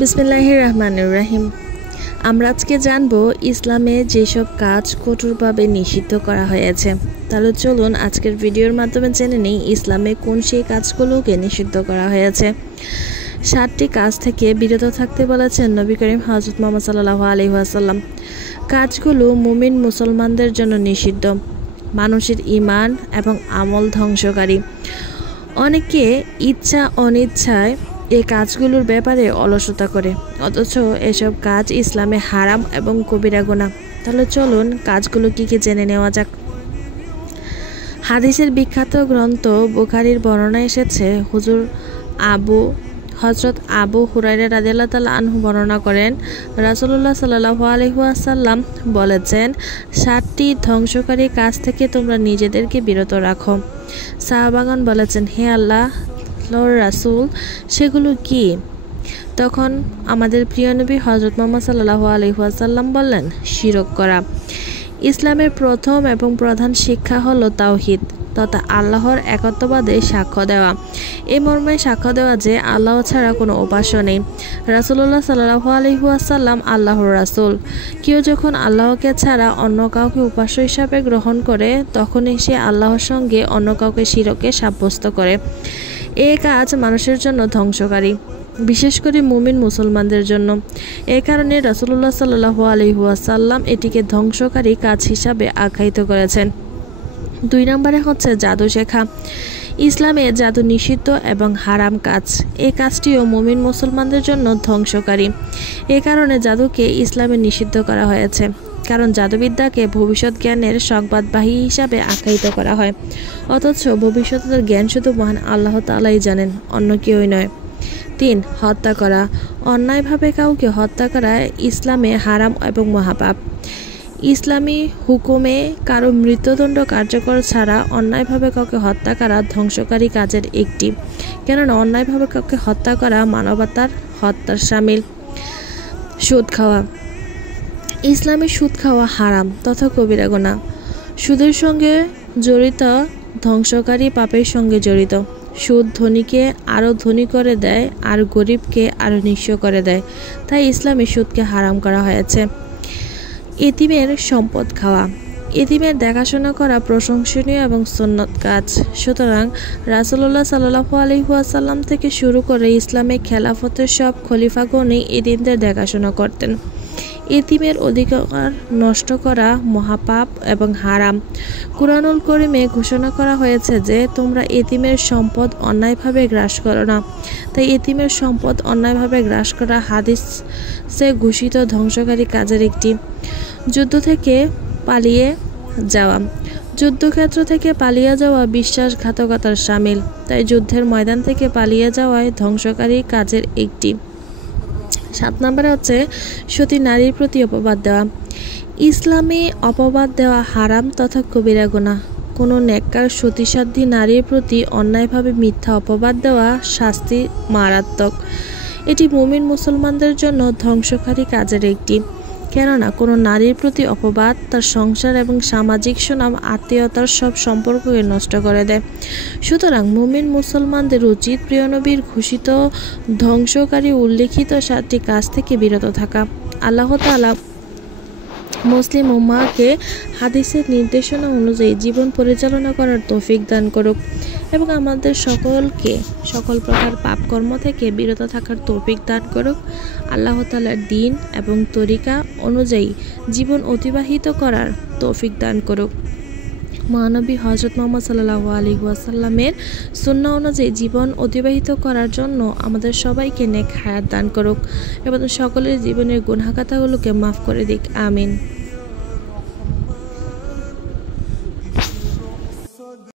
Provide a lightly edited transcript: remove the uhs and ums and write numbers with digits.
বিসমিল্লাহির রহমানির রহিম। আমরা আজকে জানব ইসলামে যেসব কাজ কঠোরভাবে নিষিদ্ধ করা হয়েছে। তাহলে চলুন আজকের ভিডিওর মাধ্যমে জেনে নিই ইসলামে কোন সেই কাজগুলোকে নিষিদ্ধ করা হয়েছে। 7টি কাজ থেকে বিরত থাকতে বলেছেন নবী করিম হযরত মুহাম্মদ সাল্লাল্লাহু আলাইহি ওয়াসাল্লাম। কাজগুলো মুমিন মুসলমানদের জন্য নিষিদ্ধ, মানুষের ঈমান এবং আমল ধ্বংসকারী। অনেকে ইচ্ছা অনিচ্ছায় এই কাজগুলোর ব্যাপারে অলসতা করে, অথচ এসব কাজ ইসলামে হারাম এবং কবিরা গুনাহ। তাহলে চলুন কাজগুলো কি জেনে নেওয়া যাক। হাদিসের বিখ্যাত গ্রন্থ বুখারীর বর্ণনা এসেছে, হযরত আবু হুরায়রা রাদিয়াল্লাহু তাআলা আনহু বর্ণনা করেন, রাসূলুল্লাহ সাল্লাল্লাহু আলাইহি ওয়াসাল্লাম বলেছেন, 7টি ধ্বংসকারী কাজ থেকে তোমরা নিজেদেরকে বিরত রাখো। সাহাবাগণ বলেছেন, হে আল্লাহর রাসূল, সেগুলো কি? তখন আমাদের প্রিয় নবী হযরত মুহাম্মদ সাল্লাল্লাহু আলাইহি ওয়াসাল্লাম বললেন, শিরক করা। ইসলামের প্রথম এবং প্রধান শিক্ষা হলো তাওহীদ তথা আল্লাহর একত্ববাদে সাক্ষ্য দেওয়া। এই মর্মে সাক্ষ্য দেওয়া যে আল্লাহ ছাড়া কোনো উপাস্য নেই, রাসূলুল্লাহ সাল্লাল্লাহু আলাইহি ওয়াসাল্লাম আল্লাহর রাসূল। কেউ যখন আল্লাহকে ছাড়া অন্য কাউকে উপাস্য হিসাবে গ্রহণ করে, তখনই সে আল্লাহর সঙ্গে অন্য কাউকে শিরকে সাব্যস্ত করে। এই কাজ মানুষের জন্য ধ্বংসকারী, বিশেষ করে মুমিন মুসলমানদের জন্য। এই কারণে রাসূলুল্লাহ সাল্লাল্লাহু আলাইহি ওয়াসাল্লাম এটিকে ধ্বংসকারী কাজ হিসাবে আখ্যায়িত করেছেন। 2 নম্বরে হচ্ছে জাদু শেখা। ইসলামে জাদু নিষিদ্ধ এবং হারাম কাজ। এই কাজটিও মুমিন মুসলমানদের জন্য ধ্বংসকারী। এই কারণে জাদুকে ইসলামে নিষিদ্ধ করা হয়েছে, কারণ জাদুবিদ্যাকে ভবিষ্যৎ জ্ঞানের সংবাদবাহী হিসাবে আখ্যায়িত করা হয়, অথচ ভবিষ্যতের জ্ঞান শুধু মহান আল্লাহ তাআলাই জানেন, অন্য কেউই নয়। 3. হত্যা করা। অন্যায়ভাবে কাউকে হত্যা করা ইসলামে হারাম এবং মহাপাপ। ইসলামী হুকুমে কারো মৃত্যুদণ্ড কার্যকর ছাড়া অন্যায়ভাবে কাউকে হত্যা করা ধ্বংসকারী কাজের একটি, কেননা অন্যায়ভাবে কাউকে হত্যা করা মানবতার হত্যার শামিল। সুদ খাওয়া। ইসলামে সুদ খাওয়া হারাম তথা কবিরা গুনাহ। সুদের সঙ্গে জড়িত ধ্বংসকারী পাপের সঙ্গে জড়িত। সুদ ধনীকে আরও ধনী করে দেয় আর গরিবকে আরও নিঃস্ব করে দেয়, তাই ইসলামে সুদকে হারাম করা হয়েছে। এতিমের সম্পদ খাওয়া। এতিমের দেখাশোনা করা প্রশংসনীয় এবং সুন্নত কাজ। সুতরাং রাসূলুল্লাহ সাল্লাল্লাহু আলাইহি ওয়াসাল্লাম থেকে শুরু করে ইসলামে খেলাফতের সব খলিফাগণই এতিমদের দেখাশোনা করতেন। এতিমের অধিকার নষ্ট করা মহাপাপ এবং হারাম। কুরআনুল কারীমে ঘোষণা করা হয়েছে যে তোমরা এতিমের সম্পদ অন্যায়ভাবে গ্রাস করো না। তাই এতিমের সম্পদ অন্যায়ভাবে গ্রাস করা হাদিসে ঘোষিত ধ্বংসকারী কাজের একটি। যুদ্ধ থেকে পালিয়ে যাওয়া। যুদ্ধক্ষেত্র থেকে পালিয়ে যাওয়া বিশ্বাসঘাতকতার শামিল, তাই যুদ্ধের ময়দান থেকে পালিয়ে যাওয়ায় ধ্বংসকারী কাজের একটি। 7 নম্বরে হচ্ছে সতী নারীর প্রতি অপবাদ দেওয়া। ইসলামে অপবাদ দেওয়া হারাম তথা কবিরা গুনাহ। কোনো নেককার সতীসাধ্বী নারীর প্রতি অন্যায়ভাবে মিথ্যা অপবাদ দেওয়া শাস্তি মারাত্মক। এটি মুমিন মুসলমানদের জন্য ধ্বংসকারী কাজের একটি, কেননা কোনো নারীর প্রতি অপবাদ তার সংসার এবং সামাজিক সুনাম, আত্মীয়তার সব সম্পর্ককে নষ্ট করে দেয়। সুতরাং মুমিন মুসলমানদের উচিত প্রিয় নবীর ঘোষিত ধ্বংসকারী উল্লেখিত 7টি কাজ থেকে বিরত থাকা। আল্লাহ তাআলা মুসলিম উম্মাহকে হাদিসের নির্দেশনা অনুযায়ী জীবন পরিচালনা করার তৌফিক দান করুক এবং আমাদের সকলকে সকল প্রকার পাপকর্ম থেকে বিরত থাকার তৌফিক দান করুক। আল্লাহ তাআলার দ্বীন এবং তরিকা অনুযায়ী জীবন অতিবাহিত করার তৌফিক দান করুক। মহানবী হযরত মুহাম্মদ সাল্লাল্লাহু আলাইহি ওয়াসাল্লামের সুন্নাহ অনুযায়ী জীবন অতিবাহিত করার জন্য আমাদের সবাইকে নেক হায়াত দান করুক এবং সকলের জীবনের গুনাহ খাতাগুলোকে মাফ করে দিক। আমিন।